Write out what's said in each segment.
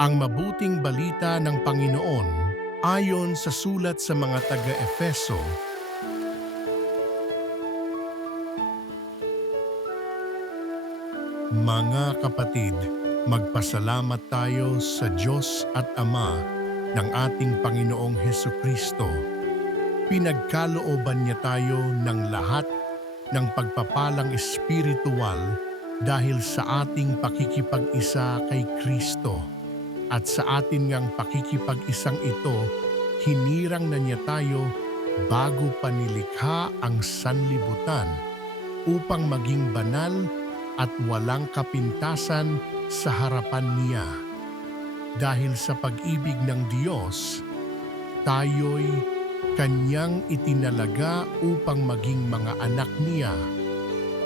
Ang mabuting balita ng Panginoon ayon sa sulat sa mga taga-Efeso. Mga kapatid, magpasalamat tayo sa Diyos at Ama ng ating Panginoong Hesukristo. Pinagkalooban niya tayo ng lahat ng pagpapalang espiritual dahil sa ating pakikipag-isa kay Kristo. At sa atin ngang pakikipag-isang ito, hinirang na niya tayo bago pa nilikha ang sanlibutan upang maging banal at walang kapintasan sa harapan niya. Dahil sa pag-ibig ng Diyos, tayo'y Kanyang itinalaga upang maging mga anak niya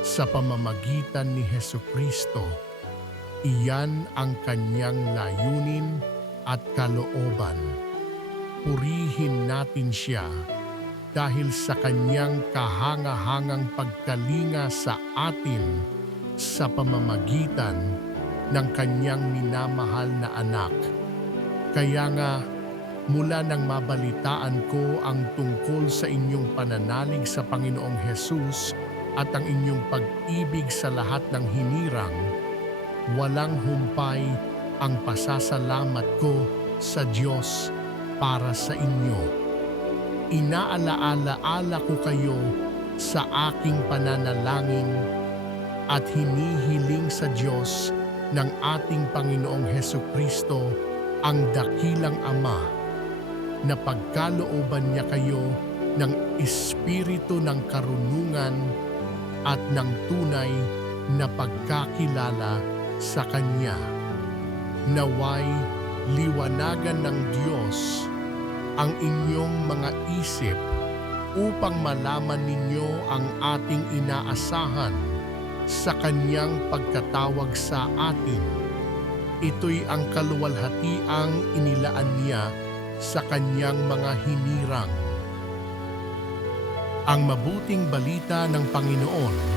sa pamamagitan ni Hesukristo. Iyan ang Kanyang layunin at kalooban. Purihin natin siya dahil sa Kanyang kahanga-hangang pagkalinga sa atin sa pamamagitan ng Kanyang minamahal na anak. Kaya nga, mula nang mabalitaan ko ang tungkol sa inyong pananalig sa Panginoong Hesus at ang inyong pag-ibig sa lahat ng hinirang, walang humpay ang pasasalamat ko sa Diyos para sa inyo. Inaalaala-ala ko kayo sa aking pananalangin at hinihiling sa Diyos ng ating Panginoong Hesukristo, ang dakilang Ama, na pagkalooban niya kayo ng espiritu ng karunungan at ng tunay na pagkakilala sa Kanya. Naway liwanagan ng Diyos ang inyong mga isip upang malaman ninyo ang ating inaasahan sa Kanyang pagkatawag sa atin. Ito'y ang kaluwalhatiang inilaan niya sa Kanyang mga hinirang. Ang mabuting balita ng Panginoon